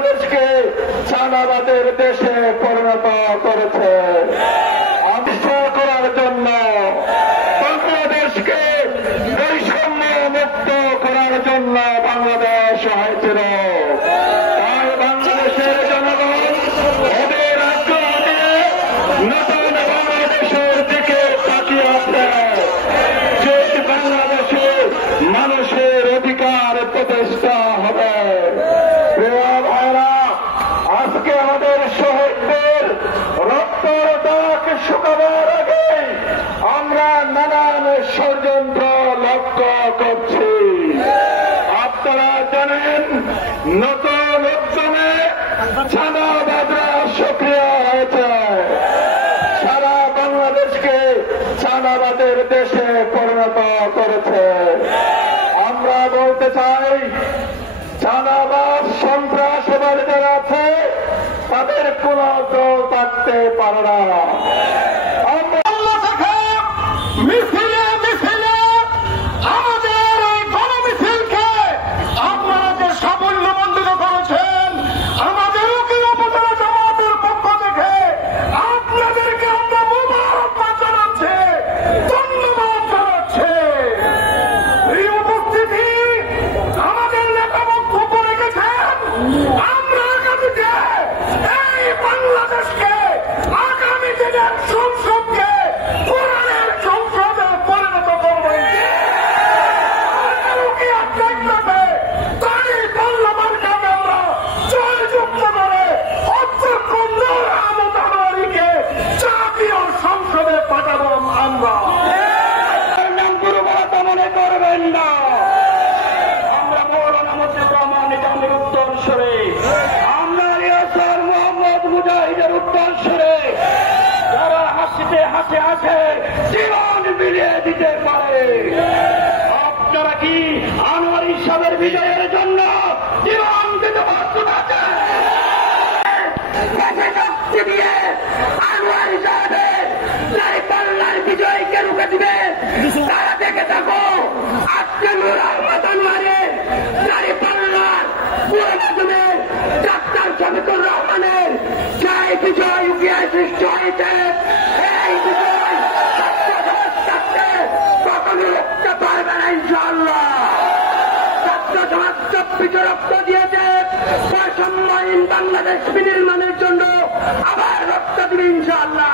বাংলাদেশকে চাঁদাবাদের দেশে পরিণত করেছে। ধ্বংস করার জন্য, বাংলাদেশকে বৈষম্য মুক্ত করার জন্য বাংলাদেশ হয়েছিল। তাই বাংলাদেশের জনগণ ওদের আগ্রহে নতুন বাংলাদেশের দিকে তাকিয়ে আছে, যে বাংলাদেশে মানুষের অধিকার প্রতিষ্ঠা হবে। প্রিয় ভাইরা, আজকে আমাদের শহীদদের রক্তের দাগ শুকাবার আগে আমরা নানান ষড়যন্ত্র লক্ষ্য করছি। আপনারা জানেন, নতুন উদ্যমে চাঁদাবাজরা সক্রিয় হয়েছে, সারা বাংলাদেশকে চাঁদাবাদের দেশে পরিণত করেছে। আমরা বলতে চাই, চাঁদাবাজ সন্ত্রাসবাদ যারা আছে তাদের কোন দল থাকতে পারে না। মিছিলে মিছিলে আমাদের এই গণমিছিলকে আপনারা যে সাফল্যমণ্ডিত করেছেন, আমাদেরকে উপজেলা জামাতের পক্ষ থেকে আপনাদেরকে আমরা মুবারকবাদ জানাচ্ছি, ধন্যবাদ জানাচ্ছি। এই উপস্থিতি আমাদের নেতা বক্তব্য রেখেছেন, আমরা আগামীতে এই বাংলাদেশকে আগামী দিনের সংসদকে কোরআনের সংসদে পরিণত করবে। তাই পার্লামেন্ট কামে আমরা জয়যুক্ত করে অধ্যক্ষ নূর আহমদ আনোয়ারীকে জাতীয় সংসদে পাঠাবো আমরা। নামগুলো মনে করবেন না, আমরা মৌলানা মজিবুর রহমান নিজামীর উত্তরসূরি, আমরা রিয়াসার মোহাম্মদ মুজাহিদের উত্তরসূরি, যারা হাসিতে হাসে হাসে জীবন বিলিয়ে দিতে পারে। আপনারা কি আনোয়ারী সাহেবের বিজয়ের জন্য জীবন দিতে পারছেন? দিয়ে আনোয়ারী সাহেবের দাঁড়িপাল্লার বিজয়কে রুখে দিবে, তারা দেখে থাকো। আজকে নূর আহমদ আনোয়ারের দাঁড়িপাল্লার পুরো মাধ্যমে ডাক্তার শফিকুর রহমানের জয় বিজয় উকিয়া সৃষ্টি হয়েছে। এই বিজয় থাকতে কখনো রুখতে পারবে না ইনশাআল্লাহ। ছাত্র সমাজ চব্বিশে রক্ত দিয়েছে বৈষম্যহীন বাংলাদেশ বিনির্মাণের জন্য, আবার রক্ত দিবে ইনশাআল্লাহ।